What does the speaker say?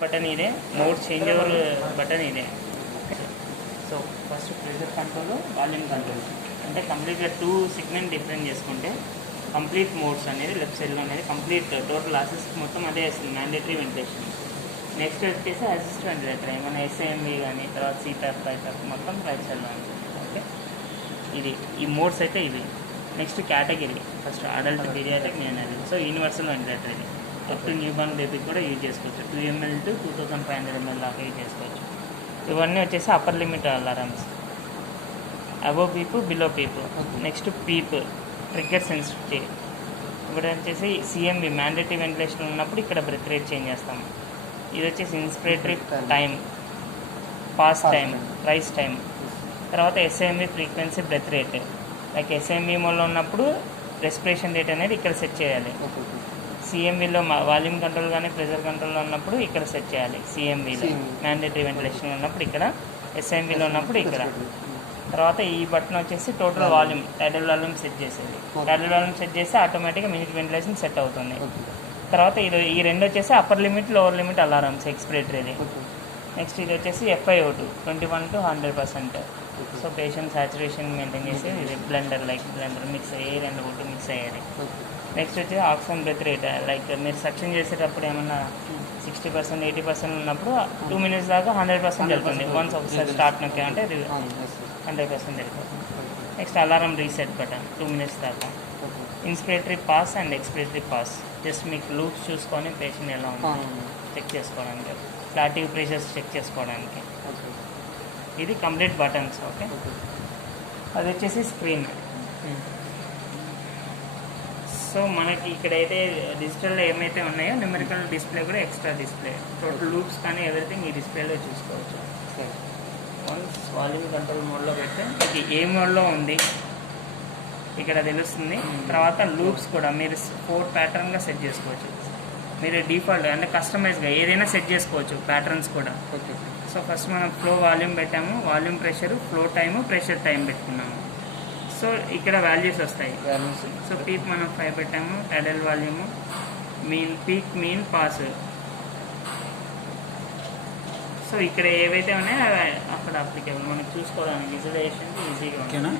Button ఇదే, mode change over button ఇదే. So first pressure control, volume control అంటే కంప్లీట్గా 2 సెగ్మెంట్ డిఫరెంట్ చేసుకుంటే కంప్లీట్ మోడ్స్ అనేది లెఫ్ట్ సైడ్లో అనేది కంప్లీట్ టోటల్ అసిస్ట్ మొత్తం అదే వస్తుంది, మ్యాండేటరీ వెంటిలేషన్. నెక్స్ట్ వచ్చేసి అసిస్ట్ వెంటిలేటర్ ఏమైనా ఎస్ఐఎంవి కానీ తర్వాత సీటాప్ పైటాప్ మొత్తం రైట్ సైడ్లో ఉంటుంది. ఓకే, ఇది ఈ మోడ్స్ అయితే ఇవి. Next category first adult, paediatric, neonatal. So universal ventilator ఇది అప్ టు న్యూ బార్న్ బేబీకి కూడా యూజ్ చేసుకోవచ్చు. 2 ml to 2500 ml దాకా యూజ్ చేసుకోవచ్చు. ఇవన్నీ వచ్చేసి upper limit alarms. Above పీపు, below పీపు. Next peep trigger sensitivity. ఇప్పుడు వచ్చేసి సిఎంవి మ్యాండేటరీ వెంటిలేషన్ ఉన్నప్పుడు ఇక్కడ బ్రెత్ రేట్ చేంజ్ చేస్తాము. ఇది వచ్చేసి inspiratory time, pass time, rise time. తర్వాత ఎస్ఐఎంవి ఫ్రీక్వెన్సీ, బ్రెత్ రేట్. లైక్ ఎస్ఐఎంవి మోడ్లో ఉన్నప్పుడు రెస్పిరేషన్ రేట్ అనేది ఇక్కడ సెట్ చేయాలి. సిఎంవిలో వాల్యూమ్ కంట్రోల్ కానీ ప్రెషర్ కంట్రోల్లో ఉన్నప్పుడు ఇక్కడ సెట్ చేయాలి. సిఎంవిలో మ్యాండేటరీ వెంటిలేషన్ ఉన్నప్పుడు ఇక్కడ, ఎస్ఐఎంవిలో ఉన్నప్పుడు ఇక్కడ. తర్వాత ఈ బటన్ వచ్చేసి total volume, tidal volume set చేసేది. టైడల్ వాల్యూమ్ సెట్ చేస్తే ఆటోమేటిక్గా మినిట్ వెంటిలేషన్ సెట్ అవుతుంది. తర్వాత ఈ రెండు వచ్చేసి upper limit, lower limit alarms ఎక్స్పిరేటరీది. నెక్స్ట్ ఇది వచ్చేసి FiO2 21 to 100%. So patient saturation maintain చేసి ఇది బ్లెండర్, లైక్ బ్లెండర్ మిక్స్ అయ్యి 2 ఒకటి మిక్స్ అయ్యేది. నెక్స్ట్ వచ్చి ఆక్సిజన్ బ్రెత్ రేట్, లైక్ మీరు సక్షన్ చేసేటప్పుడు ఏమన్నా 60%, 80% ఉన్నప్పుడు 2 minutes దాకా 100% వెళ్తుంది. వన్స్ ఒకసారి స్టార్ట్ నొక్కామంటే 100% వెళ్ళిపోతుంది. Next alarm reset button 2 minutes దాకా. Inspiratory pass and expiratory pass, just మీకు లూప్స్ చూసుకొని పేషెంట్ ఎలా ఉంది చెక్ చేసుకోవడానికి, ఫ్లాటివ్ ప్రెషర్స్ చెక్ చేసుకోవడానికి. ఇది కంప్లీట్ బటన్స్. ఓకే, అది వచ్చేసి స్క్రీన్. సో మనకి ఇక్కడైతే డిజిటల్లో ఏమైతే ఉన్నాయో న్యూమరికల్ డిస్ప్లే కూడా ఎక్స్ట్రా డిస్ప్లే, టోటల్ లూప్స్ కానీ ఎవ్రీథింగ్ ఈ డిస్ప్లేలో చూసుకోవచ్చు. వన్స్ వాల్యూమ్ కంట్రోల్ మోడ్లో పెడితే ఇది ఏ మోడ్లో ఉంది ఇక్కడ తెలుస్తుంది. తర్వాత లూప్స్ కూడా మీరు 4 ప్యాటర్న్గా సెట్ చేసుకోవచ్చు. మీరు డిఫాల్ట్ అంటే కస్టమైజ్గా ఏదైనా సెట్ చేసుకోవచ్చు ప్యాటర్న్స్ కూడా. సో ఫస్ట్ మనం ఫ్లో వాల్యూమ్ పెట్టాము, volume pressure, flow time, pressure time పెట్టుకున్నాము. సో ఇక్కడ వాల్యూస్ వస్తాయి. సో పీక్ మనం 5 పెట్టాము, టైడల్ volume, mean, peak, mean, pass. So ఇక్కడ ఏవైతే ఉన్నాయో అవి అక్కడ అప్లికేబుల్, మనకి చూసుకోవడానికి విజువలైజేషన్ ఈజీగా ఉంటుంది.